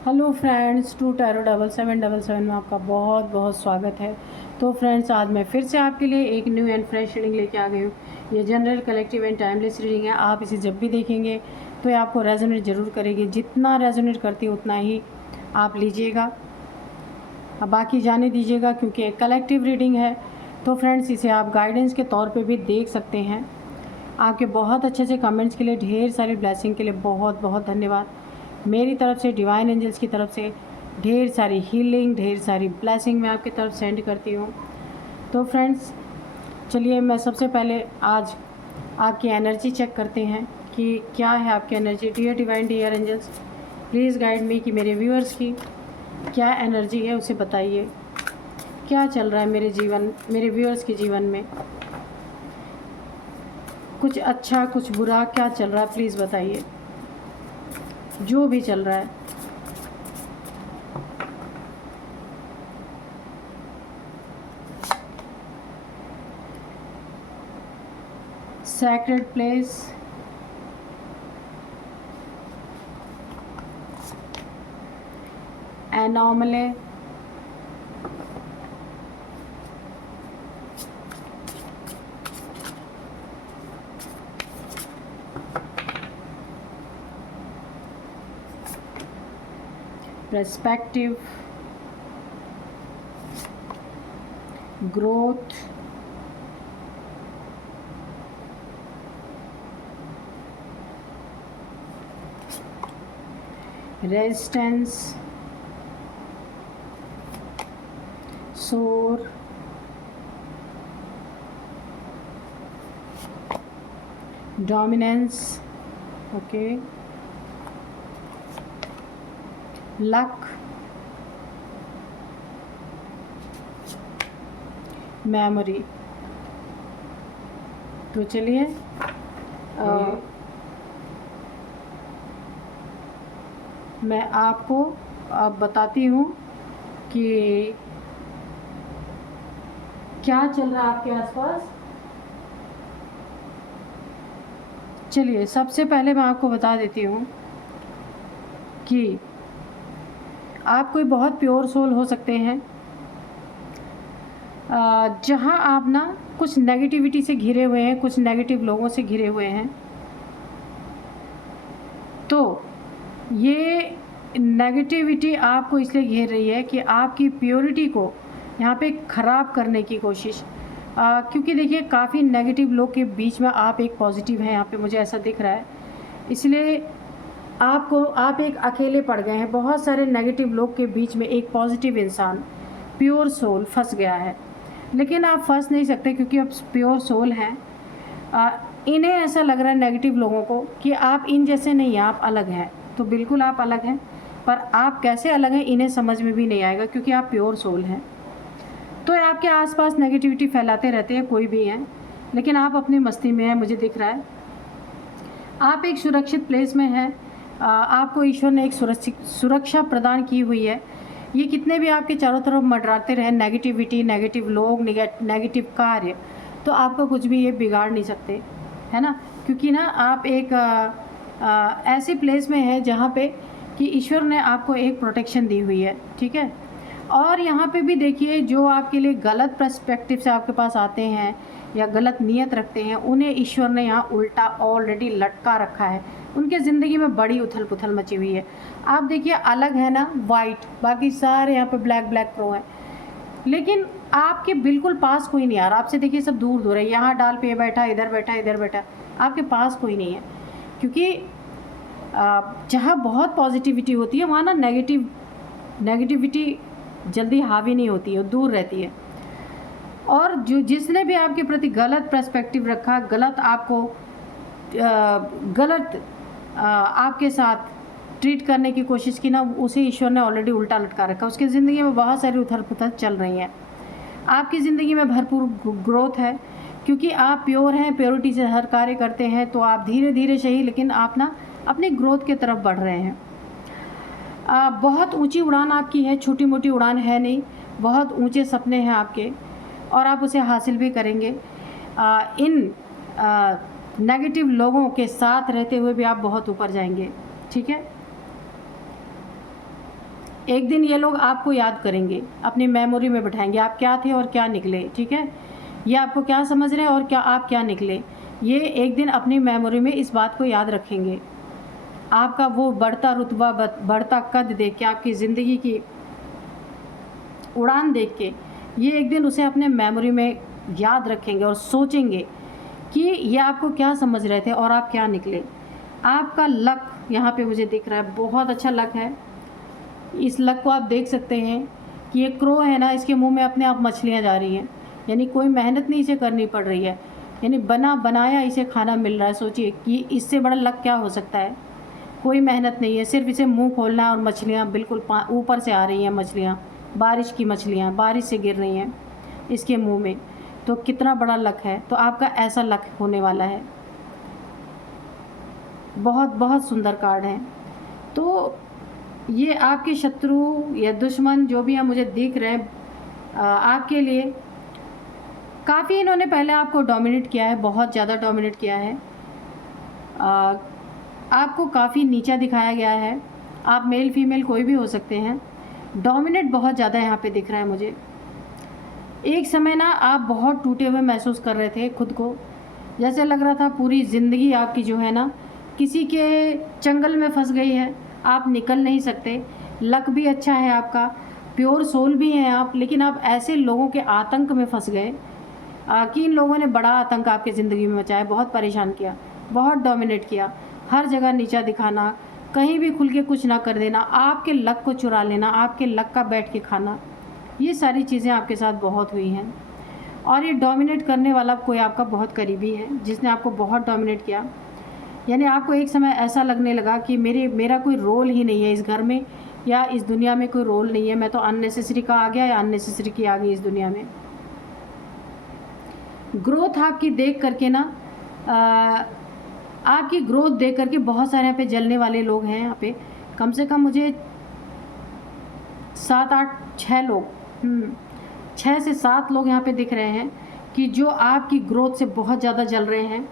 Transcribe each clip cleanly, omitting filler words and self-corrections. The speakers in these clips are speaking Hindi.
हेलो फ्रेंड्स, टू टैरो 7777 में आपका बहुत बहुत स्वागत है। तो फ्रेंड्स, आज मैं फिर से आपके लिए एक न्यू एंड फ्रेश रीडिंग लेके आ गई हूँ। ये general, collective and timeless reading है। आप इसे जब भी देखेंगे तो ये आपको रेजोनेट ज़रूर करेगी। जितना रेजोनेट करती है उतना ही आप लीजिएगा, अब बाकी जाने दीजिएगा, क्योंकि एक कलेक्टिव रीडिंग है। तो फ्रेंड्स, इसे आप गाइडेंस के तौर पर भी देख सकते हैं। आपके बहुत अच्छे से कमेंट्स के लिए, ढेर सारी ब्लेसिंग के लिए बहुत बहुत धन्यवाद। मेरी तरफ से, डिवाइन एंजल्स की तरफ से ढेर सारी हीलिंग, ढेर सारी ब्लेसिंग मैं आपकी तरफ सेंड करती हूँ। तो फ्रेंड्स, चलिए मैं सबसे पहले आज आपकी एनर्जी चेक करते हैं कि क्या है आपकी energy. Dear divine, dear angels, please guide me कि मेरे व्यूअर्स की क्या एनर्जी है, उसे बताइए। क्या चल रहा है मेरे व्यूअर्स के जीवन में, कुछ अच्छा कुछ बुरा, क्या चल रहा है, प्लीज़ बताइए। जो भी चल रहा है, sacred place, anomaly, perspective, growth, resistance, soar, dominance, okay, luck, memory। तो चलिए मैं आपको अब बताती हूँ कि क्या चल रहा है आपके आसपास। चलिए सबसे पहले मैं आपको बता देती हूँ कि आप कोई बहुत प्योर सोल हो सकते हैं, जहाँ आप ना कुछ नेगेटिविटी से घिरे हुए हैं, कुछ नेगेटिव लोगों से घिरे हुए हैं। तो ये नेगेटिविटी आपको इसलिए घेर रही है कि आपकी प्योरिटी को यहाँ पे ख़राब करने की कोशिश, क्योंकि देखिए काफ़ी नेगेटिव लोग के बीच में आप एक पॉजिटिव हैं, यहाँ पे मुझे ऐसा दिख रहा है। इसलिए आप एक अकेले पड़ गए हैं। बहुत सारे नेगेटिव लोग के बीच में एक पॉजिटिव इंसान, प्योर सोल फंस गया है। लेकिन आप फंस नहीं सकते, क्योंकि आप प्योर सोल हैं। इन्हें ऐसा लग रहा है नेगेटिव लोगों को कि आप इन जैसे नहीं हैं, आप अलग हैं। तो बिल्कुल आप अलग हैं, पर आप कैसे अलग हैं इन्हें समझ में भी नहीं आएगा, क्योंकि आप प्योर सोल हैं। तो आपके आसपास नेगेटिविटी फैलाते रहते हैं, कोई भी हैं, लेकिन आप अपनी मस्ती में हैं, मुझे दिख रहा है। आप एक सुरक्षित प्लेस में हैं। आपको ईश्वर ने एक सुरक्षा प्रदान की हुई है। ये कितने भी आपके चारों तरफ मंडराते रहे नेगेटिविटी, नेगेटिव लोग, नेगेटिव कार्य, तो आपको कुछ भी ये बिगाड़ नहीं सकते, है ना। क्योंकि ना आप एक ऐसे प्लेस में है जहाँ पे कि ईश्वर ने आपको एक प्रोटेक्शन दी हुई है, ठीक है। और यहाँ पे भी देखिए, जो आपके लिए गलत पर्सपेक्टिव से आपके पास आते हैं या गलत नीयत रखते हैं, उन्हें ईश्वर ने यहाँ उल्टा ऑलरेडी लटका रखा है। उनके ज़िंदगी में बड़ी उथल पुथल मची हुई है। आप देखिए, अलग है ना वाइट, बाकी सारे यहाँ पे ब्लैक ब्लैक प्रो हैं, लेकिन आपके बिल्कुल पास कोई नहीं आ रहा। आपसे देखिए सब दूर दूर है, यहाँ डाल पे बैठा, इधर बैठा, इधर बैठा, आपके पास कोई नहीं है। क्योंकि जहाँ बहुत पॉजिटिविटी होती है वहाँ ना नेगेटिविटी जल्दी हावी नहीं होती है, दूर रहती है। और जिसने भी आपके प्रति गलत पर्सपेक्टिव रखा, गलत आपके साथ ट्रीट करने की कोशिश की ना, उसे ईश्वर ने ऑलरेडी उल्टा लटका रखा। उसकी ज़िंदगी में बहुत सारी उथल पुथल चल रही हैं। आपकी ज़िंदगी में भरपूर ग्रोथ है, क्योंकि आप प्योर हैं, प्योरिटी से हर कार्य करते हैं। तो आप धीरे धीरे सही, लेकिन आप ना अपनी ग्रोथ की तरफ बढ़ रहे हैं। बहुत ऊंची उड़ान आपकी है, छोटी मोटी उड़ान है नहीं। बहुत ऊंचे सपने हैं आपके, और आप उसे हासिल भी करेंगे। इन नेगेटिव लोगों के साथ रहते हुए भी आप बहुत ऊपर जाएंगे, ठीक है। एक दिन ये लोग आपको याद करेंगे, अपनी मेमोरी में बिठाएंगे आप क्या थे और क्या निकले, ठीक है। ये आपको क्या समझ रहे हैं और क्या आप क्या निकले, ये एक दिन अपनी मेमोरी में इस बात को याद रखेंगे। आपका वो बढ़ता रुतबा, बढ़ता कद देख के, आपकी ज़िंदगी की उड़ान देख के, ये एक दिन उसे अपने मेमोरी में याद रखेंगे और सोचेंगे कि ये आपको क्या समझ रहे थे और आप क्या निकले। आपका लक यहाँ पे मुझे दिख रहा है, बहुत अच्छा लक है। इस लक को आप देख सकते हैं कि ये क्रो है ना, इसके मुंह में अपने आप मछलियाँ जा रही हैं, यानी कोई मेहनत नहीं इसे करनी पड़ रही है, यानी बना बनाया इसे खाना मिल रहा है। सोचिए कि इससे बड़ा लक क्या हो सकता है। कोई मेहनत नहीं है, सिर्फ इसे मुंह खोलना है और मछलियाँ बिल्कुल ऊपर से आ रही हैं, मछलियाँ, बारिश की मछलियाँ बारिश से गिर रही हैं इसके मुंह में। तो कितना बड़ा लक है। तो आपका ऐसा लक होने वाला है। बहुत बहुत सुंदर कार्ड है। तो ये आपके शत्रु या दुश्मन जो भी हैं मुझे दिख रहे हैं, आपके लिए काफ़ी इन्होंने पहले आपको डोमिनेट किया है, बहुत ज़्यादा डोमिनेट किया है। आपको काफ़ी नीचा दिखाया गया है। आप मेल फीमेल कोई भी हो सकते हैं। डोमिनेट बहुत ज़्यादा यहाँ पे दिख रहा है मुझे। एक समय ना आप बहुत टूटे हुए महसूस कर रहे थे खुद को, जैसे लग रहा था पूरी ज़िंदगी आपकी जो है ना किसी के चंगल में फंस गई है, आप निकल नहीं सकते। लक भी अच्छा है आपका, प्योर सोल भी हैं आप, लेकिन आप ऐसे लोगों के आतंक में फंस गए कि इन लोगों ने बड़ा आतंक आपकी ज़िंदगी में मचाया, बहुत परेशान किया, बहुत डोमिनेट किया, हर जगह नीचा दिखाना, कहीं भी खुल के कुछ ना कर देना, आपके लक को चुरा लेना, आपके लक का बैठ के खाना, ये सारी चीज़ें आपके साथ बहुत हुई हैं। और ये डोमिनेट करने वाला कोई आपका बहुत करीबी है जिसने आपको बहुत डोमिनेट किया। यानी आपको एक समय ऐसा लगने लगा कि मेरा कोई रोल ही नहीं है इस घर में या इस दुनिया में, कोई रोल नहीं है, मैं तो अननेसेसरी का आ गया या अननेसेसरी की आ गई इस दुनिया में। ग्रोथ आपकी देख करके ना, आपकी ग्रोथ देख करके बहुत सारे यहाँ पे जलने वाले लोग हैं। यहाँ पे कम से कम मुझे 7 8 6 लोग 6 से 7 लोग यहाँ पे दिख रहे हैं कि जो आपकी ग्रोथ से बहुत ज़्यादा जल रहे हैं।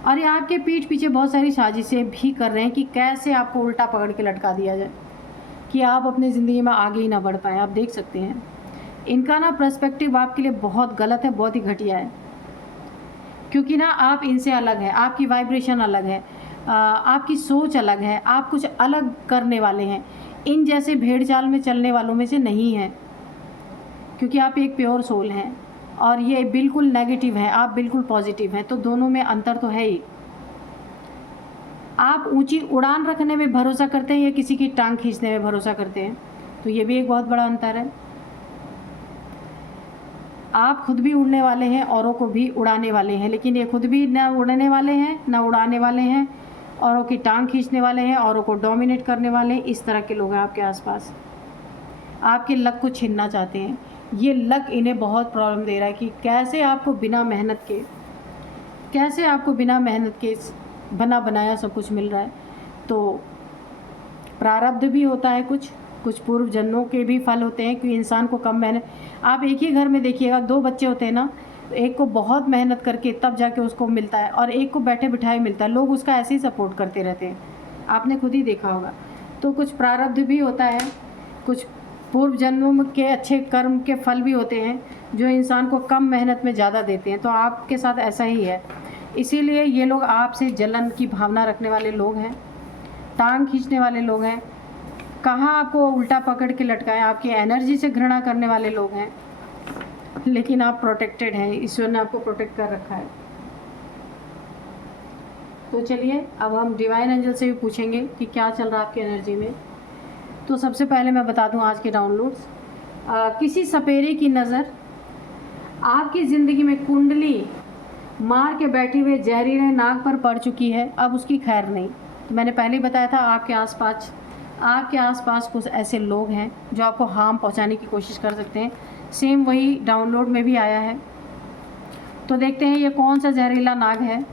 और ये आपके पीठ पीछे बहुत सारी साजिशें भी कर रहे हैं कि कैसे आपको उल्टा पकड़ के लटका दिया जाए कि आप अपनी ज़िंदगी में आगे ही ना बढ़ पाएँ। आप देख सकते हैं इनका ना पर्सपेक्टिव आपके लिए बहुत गलत है, बहुत ही घटिया है, क्योंकि ना आप इनसे अलग हैं, आपकी वाइब्रेशन अलग है, आपकी सोच अलग है, आप कुछ अलग करने वाले हैं, इन जैसे भेड़ चाल में चलने वालों में से नहीं हैं, क्योंकि आप एक प्योर सोल हैं और ये बिल्कुल नेगेटिव है, आप बिल्कुल पॉजिटिव हैं। तो दोनों में अंतर तो है ही। आप ऊंची उड़ान रखने में भरोसा करते हैं या किसी की टांग खींचने में भरोसा करते हैं, तो ये भी एक बहुत बड़ा अंतर है। आप खुद भी उड़ने वाले हैं, औरों को भी उड़ाने वाले हैं, लेकिन ये खुद भी ना उड़ने वाले हैं ना उड़ाने वाले हैं, औरों की टांग खींचने वाले हैं, औरों को डोमिनेट करने वाले हैं। इस तरह के लोग हैं आपके आसपास, आपके लक को छीनना चाहते हैं। ये लक इन्हें बहुत प्रॉब्लम दे रहा है कि कैसे आपको बिना मेहनत के बना बनाया सब कुछ मिल रहा है। तो प्रारब्ध भी होता है, कुछ पूर्व जन्मों के भी फल होते हैं कि इंसान को कम मेहनत। आप एक ही घर में देखिएगा, 2 बच्चे होते हैं ना, तो एक को बहुत मेहनत करके तब जाके उसको मिलता है और एक को बैठे बिठाए मिलता है, लोग उसका ऐसे ही सपोर्ट करते रहते हैं, आपने खुद ही देखा होगा। तो कुछ प्रारब्ध भी होता है, कुछ पूर्व जन्मों के अच्छे कर्म के फल भी होते हैं जो इंसान को कम मेहनत में ज़्यादा देते हैं। तो आपके साथ ऐसा ही है, इसीलिए ये लोग आपसे जलन की भावना रखने वाले लोग हैं, टांग खींचने वाले लोग हैं, कहाँ आपको उल्टा पकड़ के लटकाएं, आपकी एनर्जी से घृणा करने वाले लोग हैं। लेकिन आप प्रोटेक्टेड हैं, ईश्वर ने आपको प्रोटेक्ट कर रखा है। तो चलिए अब हम डिवाइन एंजल से भी पूछेंगे कि क्या चल रहा है आपकी एनर्जी में। तो सबसे पहले मैं बता दूं आज के डाउनलोड्स। किसी सपेरे की नज़र आपकी ज़िंदगी में कुंडली मार के बैठे हुए जहरीले नाग पर पड़ चुकी है, अब उसकी खैर नहीं। तो मैंने पहले ही बताया था आपके आसपास कुछ ऐसे लोग हैं जो आपको हार्म पहुंचाने की कोशिश कर सकते हैं। सेम वही डाउनलोड में भी आया है। तो देखते हैं ये कौन सा जहरीला नाग है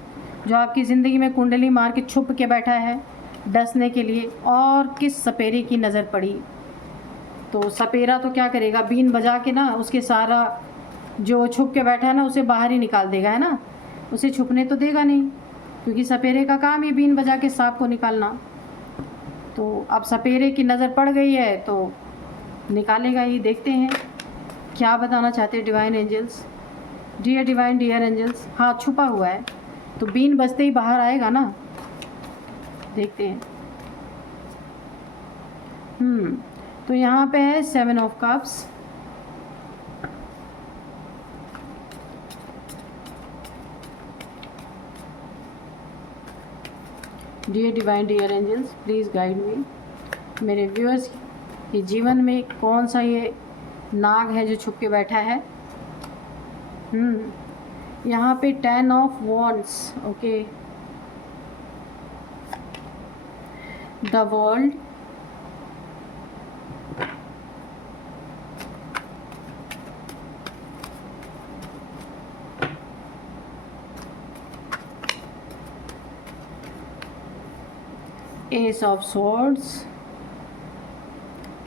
जो आपकी ज़िंदगी में कुंडली मार के छुप के बैठा है डसने के लिए, और किस सपेरे की नज़र पड़ी। तो सपेरा तो क्या करेगा, बीन बजा के ना उसके सारा जो छुप के बैठा है ना उसे बाहर ही निकाल देगा, है ना, उसे छुपने तो देगा नहीं, क्योंकि सपेरे का काम ही बीन बजा के सांप को निकालना। तो अब सपेरे की नज़र पड़ गई है तो निकालेगा ही। देखते हैं क्या बताना चाहते हैं divine angels. Dear divine, dear angels, हाँ छुपा हुआ है, तो बीन बजते ही बाहर आएगा ना। देखते हैं। तो यहाँ पे है 7 of cups, dear divine, dear angels, please guide me. मेरे व्यूअर्स के जीवन में कौन सा ये नाग है जो छुप के बैठा है। यहाँ पे 10 of wands, okay, the world, S of swords.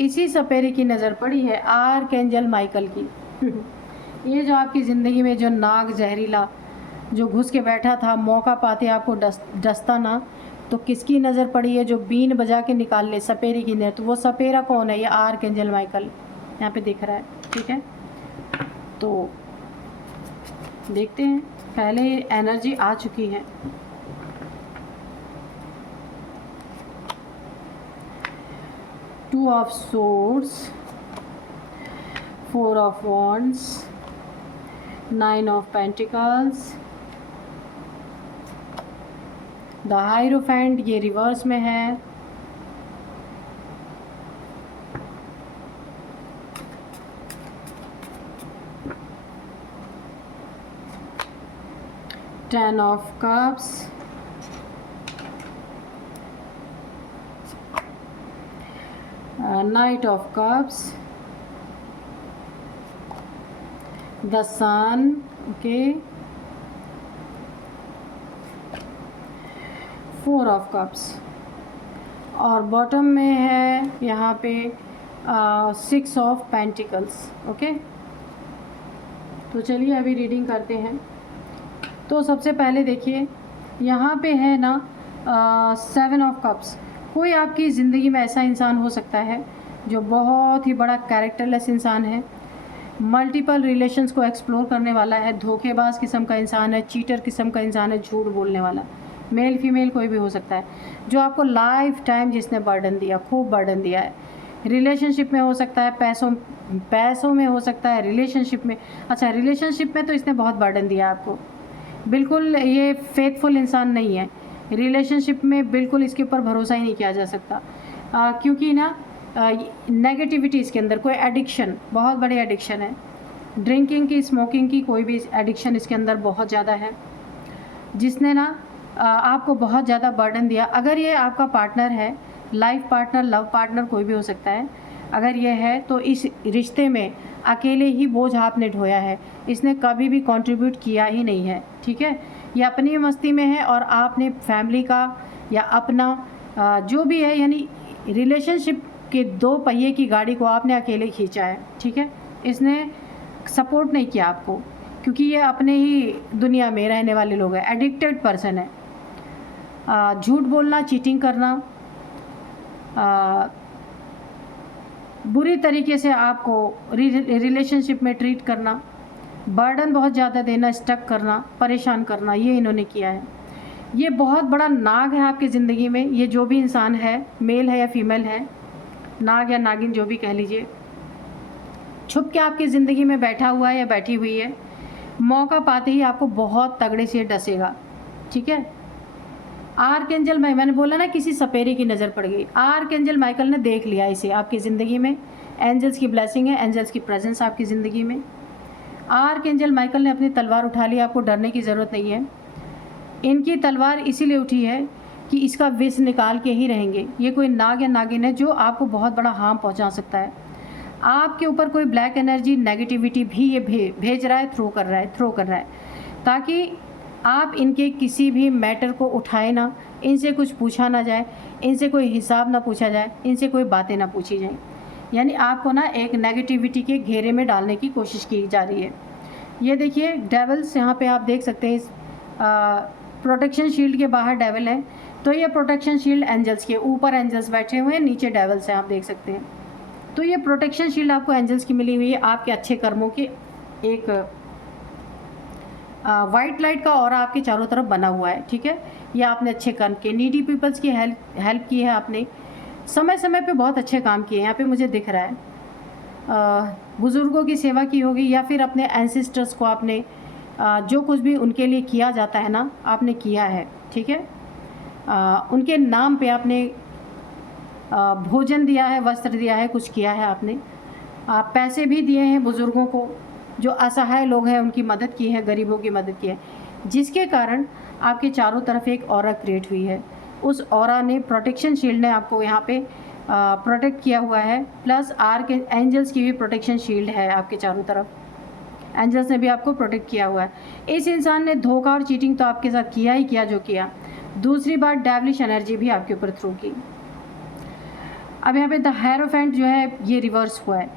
इसी सपेरे की नज़र पड़ी है आर्कएंजल माइकल की। ये जो आपकी ज़िंदगी में जो नाग जहरीला जो घुस के बैठा था, मौका पाते आपको डसता ना, तो किसकी नज़र पड़ी है जो बीन बजा के निकाल ले सपेरे की नज़र। तो वो सपेरा कौन है? ये आर्कएंजल माइकल यहाँ पे दिख रहा है, ठीक है। तो देखते हैं, पहले एनर्जी आ चुकी है। Two of swords, 4 of wands, 9 of pentacles, the hierophant, ये रिवर्स में है। Ten of cups, Knight of cups, the sun, okay, 4 of cups, और बॉटम में है यहाँ पे 6 of pentacles, ओके। तो चलिए अभी रीडिंग करते हैं। तो सबसे पहले देखिए यहाँ पे है ना 7 of cups। कोई आपकी ज़िंदगी में ऐसा इंसान हो सकता है जो बहुत ही बड़ा कैरेक्टरलेस इंसान है, मल्टीपल रिलेशंस को एक्सप्लोर करने वाला है, धोखेबाज किस्म का इंसान है, चीटर किस्म का इंसान है, झूठ बोलने वाला, मेल फीमेल कोई भी हो सकता है, जो आपको लाइफ टाइम जिसने बर्डन दिया, खूब बर्डन दिया है। रिलेशनशिप में हो सकता है, पैसों में हो सकता है, रिलेशनशिप में। अच्छा, रिलेशनशिप में तो इसने बहुत बर्डन दिया आपको, बिल्कुल ये फेथफुल इंसान नहीं है। रिलेशनशिप में बिल्कुल इसके ऊपर भरोसा ही नहीं किया जा सकता, क्योंकि ना नेगेटिविटी इसके अंदर, कोई एडिक्शन, बहुत बड़ी एडिक्शन है, ड्रिंकिंग की, स्मोकिंग की, कोई भी एडिक्शन इसके अंदर बहुत ज़्यादा है, जिसने ना आपको बहुत ज़्यादा बर्डन दिया। अगर ये आपका पार्टनर है, लाइफ पार्टनर, लव पार्टनर, कोई भी हो सकता है, अगर ये है तो इस रिश्ते में अकेले ही बोझ आपने ढोया है, इसने कभी भी कंट्रीब्यूट किया ही नहीं है, ठीक है। ये अपनी मस्ती में है और आपने फैमिली का या अपना जो भी है, यानी रिलेशनशिप के 2 पहिए की गाड़ी को आपने अकेले खींचा है, ठीक है। इसने सपोर्ट नहीं किया आपको, क्योंकि ये अपने ही दुनिया में रहने वाले लोग हैं, एडिक्टेड पर्सन है। झूठ बोलना, चीटिंग करना, बुरी तरीके से आपको रिलेशनशिप में ट्रीट करना, बर्डन बहुत ज़्यादा देना, स्टक करना, परेशान करना, ये इन्होंने किया है। ये बहुत बड़ा नाग है आपकी ज़िंदगी में। ये जो भी इंसान है, मेल है या फीमेल है, नाग या नागिन जो भी कह लीजिए, छुप के आपकी ज़िंदगी में बैठा हुआ है या बैठी हुई है, मौका पाते ही आपको बहुत तगड़े से डसेगा, ठीक है। आर्कएंजल, मैंने बोला ना किसी सपेरे की नज़र पड़ गई, आर्कएंजल माइकल ने देख लिया इसे आपकी ज़िंदगी में। एंजल्स की ब्लेसिंग है, एंजल्स की प्रेजेंस आपकी ज़िंदगी में। आर्कएंजल माइकल ने अपनी तलवार उठा ली, आपको डरने की ज़रूरत नहीं है। इनकी तलवार इसीलिए उठी है कि इसका विष निकाल के ही रहेंगे। ये कोई नाग या नागिन है जो आपको बहुत बड़ा हार्म पहुंचा सकता है। आपके ऊपर कोई ब्लैक एनर्जी, नेगेटिविटी भी ये भेज रहा है, थ्रो कर रहा है, ताकि आप इनके किसी भी मैटर को उठाए ना, इनसे कुछ पूछा ना जाए, इनसे कोई हिसाब ना पूछा जाए, इनसे कोई बातें ना पूछी जाए। यानी आपको ना एक नेगेटिविटी के घेरे में डालने की कोशिश की जा रही है। ये देखिए डेवल्स, यहाँ पे आप देख सकते हैं इस प्रोटेक्शन शील्ड के बाहर डेवल है, तो ये प्रोटेक्शन शील्ड एंजल्स के ऊपर एंजल्स बैठे हुए हैं, नीचे डेवल्स हैं, आप देख सकते हैं। तो ये प्रोटेक्शन शील्ड आपको एंजल्स की मिली हुई है आपके अच्छे कर्मों की। एक वाइट लाइट का ऑरा आपके चारों तरफ बना हुआ है, ठीक है। ये आपने अच्छे कर्म के, नीडी पीपल्स की हेल्प की है आपने, समय समय पे बहुत अच्छे काम किए, यहाँ पे मुझे दिख रहा है। बुज़ुर्गों की सेवा की होगी, या फिर अपने एंसेस्टर्स को आपने जो कुछ भी उनके लिए किया जाता है ना, आपने किया है, ठीक है। उनके नाम पे आपने भोजन दिया है, वस्त्र दिया है, कुछ किया है आपने। पैसे भी दिए हैं बुज़ुर्गों को, जो असहाय लोग हैं उनकी मदद की है, गरीबों की मदद की है, जिसके कारण आपके चारों तरफ एक ऑरा क्रिएट हुई है। उस ऑरा ने, प्रोटेक्शन शील्ड ने आपको यहाँ पे प्रोटेक्ट किया हुआ है, प्लस आर्क एंजल्स की भी प्रोटेक्शन शील्ड है आपके चारों तरफ, एंजल्स ने भी आपको प्रोटेक्ट किया हुआ है। इस इंसान ने धोखा और चीटिंग तो आपके साथ किया ही किया जो किया, दूसरी बात डेविलिश एनर्जी भी आपके ऊपर थ्रू की। अब यहाँ पे द हेरोफेंट जो है ये रिवर्स हुआ है।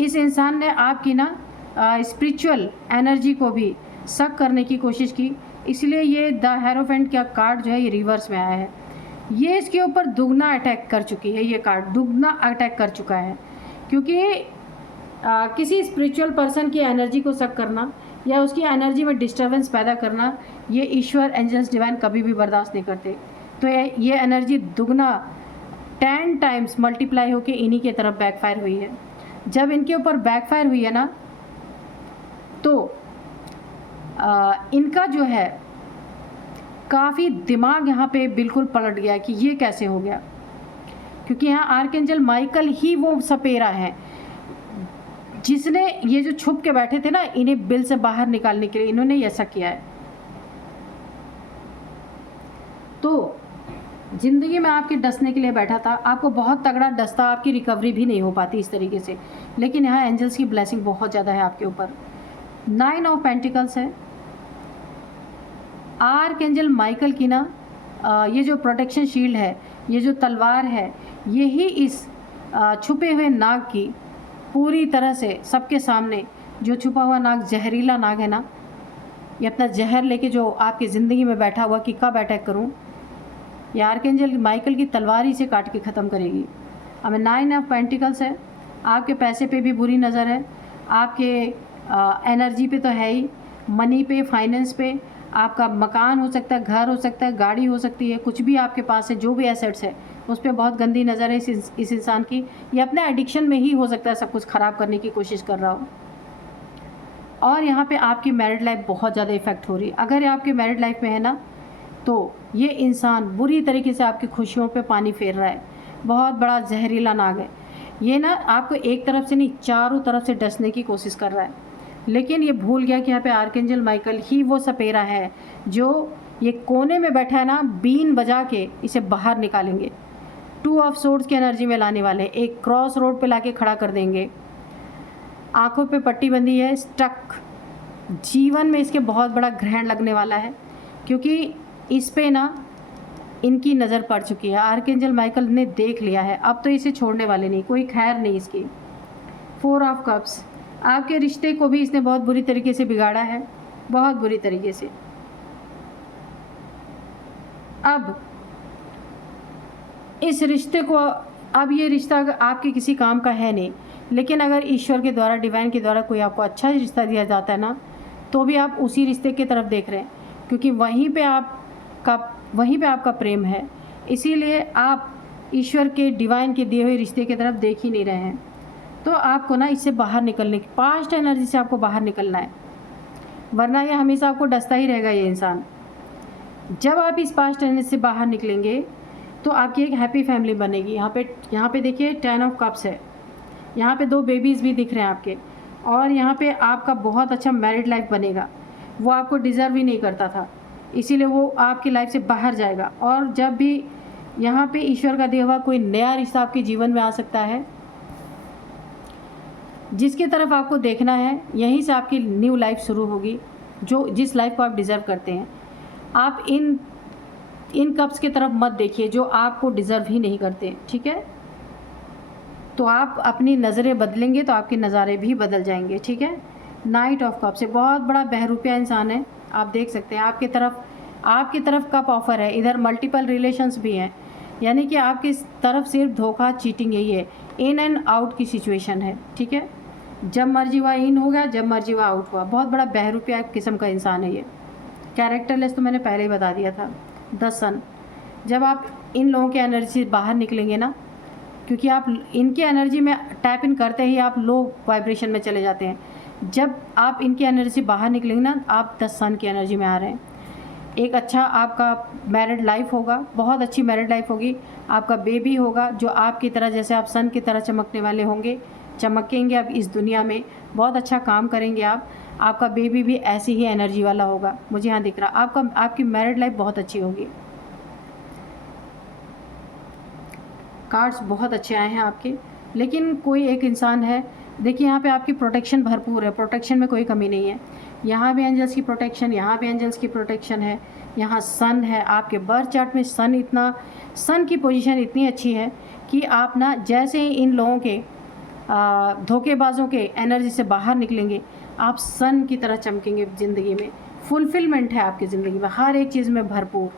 इस इंसान ने आपकी ना स्पिरिचुअल एनर्जी को भी सक करने की कोशिश की, इसलिए ये द हेरोफेंट का कार्ड जो है ये रिवर्स में आया है। ये इसके ऊपर दुगना अटैक कर चुकी है, ये कार्ड दुगना अटैक कर चुका है, क्योंकि किसी स्पिरिचुअल पर्सन की एनर्जी को सक करना या उसकी एनर्जी में डिस्टर्बेंस पैदा करना, ये ईश्वर एंजल्स डिवाइन कभी भी बर्दाश्त नहीं करते। तो ये एनर्जी दुगना 10 टाइम्स मल्टीप्लाई होकर इन्हीं के तरफ बैकफायर हुई है। जब इनके ऊपर बैकफायर हुई है ना, तो इनका जो है काफ़ी दिमाग यहाँ पे बिल्कुल पलट गया कि ये कैसे हो गया, क्योंकि यहाँ आर्कएंजल माइकल ही वो सपेरा है जिसने ये जो छुप के बैठे थे ना, इन्हें बिल से बाहर निकालने के लिए इन्होंने ऐसा किया है। तो ज़िंदगी में आपके डसने के लिए बैठा था, आपको बहुत तगड़ा डसता, आपकी रिकवरी भी नहीं हो पाती इस तरीके से, लेकिन यहाँ एंजल्स की ब्लेसिंग बहुत ज़्यादा है आपके ऊपर। 9 ऑफ पेंटिकल्स है। आर्कएंजल माइकल की ना ये जो प्रोटेक्शन शील्ड है, ये जो तलवार है, यही इस छुपे हुए नाग की पूरी तरह से सबके सामने, जो छुपा हुआ नाग, जहरीला नाग है ना, ये अपना जहर लेके जो आपकी ज़िंदगी में बैठा हुआ कि कब अटैक करूं, ये आर्कएंजल माइकल की तलवार ही से काट के ख़त्म करेगी। अब 9 ऑफ पेंटिकल्स है। आपके पैसे पे भी बुरी नज़र है, आपके एनर्जी पे तो है ही, मनी पे, फाइनेंस पे, आपका मकान हो सकता है, घर हो सकता है, गाड़ी हो सकती है, कुछ भी आपके पास है, जो भी एसेट्स है उस पर बहुत गंदी नज़र है इस इंसान की। ये अपने एडिक्शन में ही हो सकता है सब कुछ ख़राब करने की कोशिश कर रहा हो। और यहाँ पे आपकी मैरिड लाइफ बहुत ज़्यादा इफ़ेक्ट हो रही है। अगर आपकी मैरिड लाइफ में है ना, तो ये इंसान बुरी तरीके से आपकी खुशियों पे पानी फेर रहा है, बहुत बड़ा जहरीला नाग है ये ना, आपको एक तरफ से नहीं, चारों तरफ से डसने की कोशिश कर रहा है, लेकिन ये भूल गया कि यहाँ पे आर्कएंजल माइकल ही वो सपेरा है जो ये कोने में बैठा है ना, बीन बजा के इसे बाहर निकालेंगे। 2 ऑफ सोर्ड्स की एनर्जी में लाने वाले, एक क्रॉस रोड पे लाके खड़ा कर देंगे। आंखों पे पट्टी बंधी है, स्टक। जीवन में इसके बहुत बड़ा ग्रहण लगने वाला है, क्योंकि इस पे ना इनकी नज़र पड़ चुकी है। आर्कएंजल माइकल ने देख लिया है, अब तो इसे छोड़ने वाले नहीं, कोई खैर नहीं इसकी। 4 ऑफ कप्स, आपके रिश्ते को भी इसने बहुत बुरी तरीके से बिगाड़ा है, बहुत बुरी तरीके से। अब इस रिश्ते को, अब ये रिश्ता आपके किसी काम का है नहीं, लेकिन अगर ईश्वर के द्वारा, डिवाइन के द्वारा कोई आपको अच्छा रिश्ता दिया जाता है ना, तो भी आप उसी रिश्ते की तरफ देख रहे हैं, क्योंकि वहीं पे आपका प्रेम है। इसीलिए आप ईश्वर के, डिवाइन के दिए हुए रिश्ते की तरफ देख ही नहीं रहे हैं। तो आपको ना इससे बाहर निकलने की, पास्ट एनर्जी से आपको बाहर निकलना है, वरना ये हमेशा आपको डसता ही रहेगा ये इंसान। जब आप इस पास्ट एनर्जी से बाहर निकलेंगे तो आपकी एक हैप्पी फैमिली बनेगी। यहाँ पे देखिए 10 ऑफ कप्स है, यहाँ पे 2 बेबीज़ भी दिख रहे हैं आपके, और यहाँ पे आपका बहुत अच्छा मैरिड लाइफ बनेगा। वो आपको डिज़र्व ही नहीं करता था, इसीलिए वो आपकी लाइफ से बाहर जाएगा। और जब भी यहाँ पे ईश्वर का दिया हुआ कोई नया रिश्ता आपके जीवन में आ सकता है, जिसकी तरफ आपको देखना है, यहीं से आपकी न्यू लाइफ शुरू होगी, जिस लाइफ को आप डिज़र्व करते हैं। आप इन कप्स की तरफ मत देखिए जो आपको डिज़र्व ही नहीं करते, ठीक है। तो आप अपनी नज़रें बदलेंगे तो आपके नज़ारे भी बदल जाएंगे, ठीक है। 9 ऑफ कप्स से बहुत बड़ा बहरूपिया इंसान है, आप देख सकते हैं। आपकी तरफ कप ऑफर है, इधर मल्टीपल रिलेशंस भी हैं, यानी कि आपकी तरफ सिर्फ धोखा, चीटिंग यही है, इन एंड आउट की सिचुएशन है, ठीक है। जब मर्जी हुआ इन हो गया, जब मर्जी हुआ आउट हुआ। बहुत बड़ा बहरूपिया किस्म का इंसान है ये। कैरेक्टरलेस तो मैंने पहले ही बता दिया था। द सन, जब आप इन लोगों की एनर्जी से बाहर निकलेंगे ना, क्योंकि आप इनकी एनर्जी में टैप इन करते ही आप लो वाइब्रेशन में चले जाते हैं। जब आप इनकी एनर्जी से बाहर निकलेंगे ना, आप द सन की एनर्जी में आ रहे हैं। एक अच्छा आपका मैरिड लाइफ होगा, बहुत अच्छी मैरिड लाइफ होगी। आपका बेबी होगा जो आपकी तरह, जैसे आप सन की तरह चमकने वाले होंगे, चमकेंगे अब इस दुनिया में, बहुत अच्छा काम करेंगे आप। आपका बेबी भी ऐसी ही एनर्जी वाला होगा, मुझे यहाँ दिख रहा। आपकी मैरिड लाइफ बहुत अच्छी होगी। कार्ड्स बहुत अच्छे आए हैं आपके। लेकिन कोई एक इंसान है, देखिए यहाँ पे आपकी प्रोटेक्शन भरपूर है, प्रोटेक्शन में कोई कमी नहीं है। यहाँ भी एंजल्स की प्रोटेक्शन, यहाँ भी एंजल्स की प्रोटेक्शन है, यहाँ सन है। आपके बर्थ चार्ट में सन की पोजीशन इतनी अच्छी है कि आप ना, जैसे ही इन लोगों के धोखेबाजों के एनर्जी से बाहर निकलेंगे, आप सन की तरह चमकेंगे ज़िंदगी में। फुलफिलमेंट है आपकी ज़िंदगी में, हर एक चीज़ में भरपूर,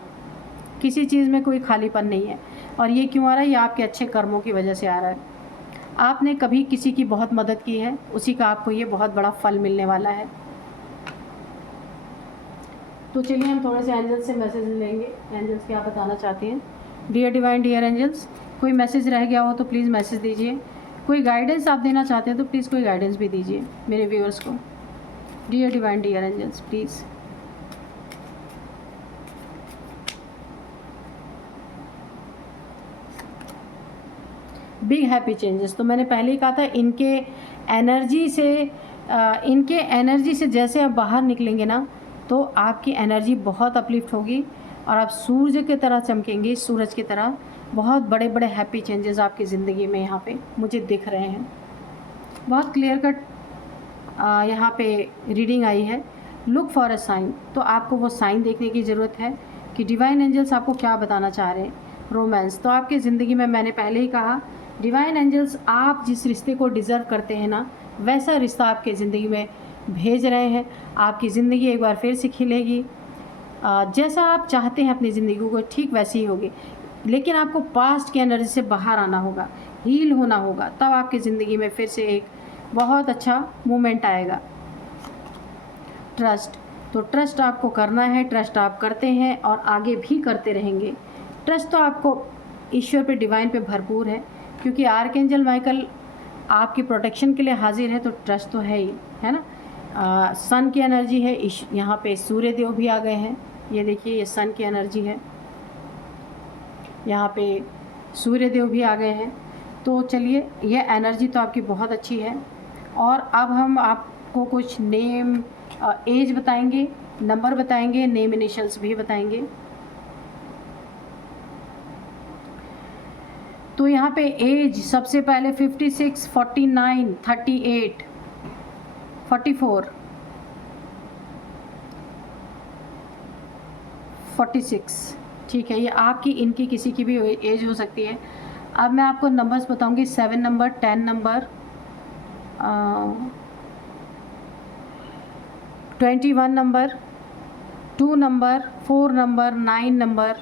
किसी चीज़ में कोई खालीपन नहीं है। और ये क्यों आ रहा है? ये आपके अच्छे कर्मों की वजह से आ रहा है। आपने कभी किसी की बहुत मदद की है, उसी का आपको ये बहुत बड़ा फल मिलने वाला है। तो चलिए हम थोड़े से एंजल्स से मैसेज लेंगे, एंजल्स क्या बताना चाहते हैं। डियर डिवाइन, डियर एंजल्स, कोई मैसेज रह गया हो तो प्लीज़ मैसेज दीजिए। कोई गाइडेंस आप देना चाहते हैं तो प्लीज़ कोई गाइडेंस भी दीजिए मेरे व्यूअर्स को। Dear divine, dear angels, please. Big happy changes, तो मैंने पहले ही कहा था, इनके एनर्जी से जैसे आप बाहर निकलेंगे ना, तो आपकी एनर्जी बहुत अपलिफ्ट होगी और आप सूरज की तरह चमकेंगे, सूरज की तरह। बहुत बड़े बड़े हैप्पी चेंजेस आपकी ज़िंदगी में यहाँ पे मुझे दिख रहे हैं। बहुत क्लियर कट यहाँ पे रीडिंग आई है। लुक फॉर अ साइन, तो आपको वो साइन देखने की ज़रूरत है कि डिवाइन एंजल्स आपको क्या बताना चाह रहे हैं। रोमांस, तो आपकी ज़िंदगी में मैंने पहले ही कहा, डिवाइन एंजल्स आप जिस रिश्ते को डिज़र्व करते हैं ना, वैसा रिश्ता आपके ज़िंदगी में भेज रहे हैं। आपकी ज़िंदगी एक बार फिर से खिलेगी, जैसा आप चाहते हैं अपनी ज़िंदगी को, ठीक वैसी ही होगी। लेकिन आपको पास्ट की एनर्जी से बाहर आना होगा, हील होना होगा, तब आपकी ज़िंदगी में फिर से एक बहुत अच्छा मोमेंट आएगा। ट्रस्ट, तो ट्रस्ट आपको करना है, ट्रस्ट आप करते हैं और आगे भी करते रहेंगे। ट्रस्ट तो आपको ईश्वर पे, डिवाइन पे भरपूर है, क्योंकि आर्कएंजल माइकल आपकी प्रोटेक्शन के लिए हाजिर है, तो ट्रस्ट तो है ही, है ना। सन की एनर्जी है, यहाँ पे सूर्य देव भी आ गए हैं। ये देखिए, ये सन की एनर्जी है, यहाँ पे सूर्य देव भी आ गए हैं। तो चलिए, ये एनर्जी तो आपकी बहुत अच्छी है। और अब हम आपको कुछ नेम, एज बताएंगे, नंबर बताएंगे, नेम इनिशियल्स भी बताएंगे। तो यहाँ पे एज सबसे पहले 56, 49, 38, 44, 46, ठीक है। ये आपकी, इनकी, किसी की भी एज हो सकती है। अब मैं आपको नंबर्स बताऊंगी। 7 number, 10 number, 21 number, 2 number, 4 number, 9 number,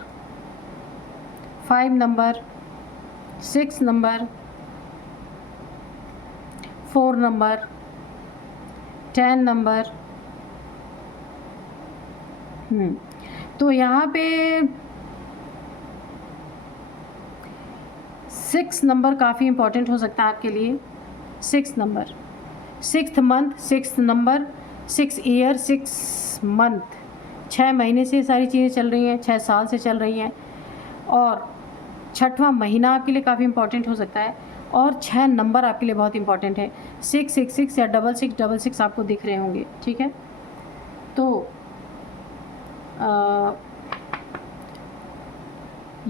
5 number, 6 number, 4 number, 10 number. तो यहाँ पे 6 नंबर काफ़ी इम्पॉर्टेंट हो सकता है आपके लिए। 6 number, 6th month, 6th number, 6 year, 6 month, 6 महीने से सारी चीज़ें चल रही हैं, 6 साल से चल रही हैं। और 6वां महीना आपके लिए काफ़ी इम्पॉर्टेंट हो सकता है। और 6 नंबर आपके लिए बहुत इम्पॉर्टेंट है। 666 या 6666 आपको दिख रहे होंगे, ठीक है। तो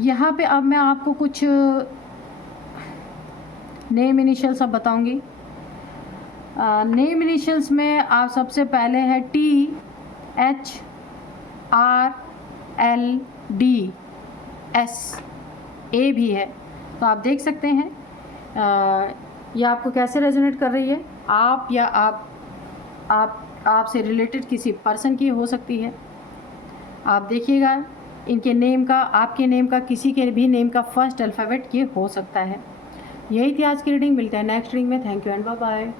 यहाँ पे अब मैं आपको कुछ नेम इनिशियल्स अब बताऊंगी। नेम इनिशियल्स में आप सबसे पहले है THRLDS, ए भी है। तो आप देख सकते हैं ये आपको कैसे रेजोनेट कर रही है। आप या आपसे रिलेटेड किसी पर्सन की हो सकती है। आप देखिएगा इनके नेम का, आपके नेम का, किसी के भी नेम का फर्स्ट अल्फ़ाबेट ये हो सकता है। यही थी आज की रीडिंग। मिलते हैं नेक्स्ट रीडिंग में। Thank you and bye bye.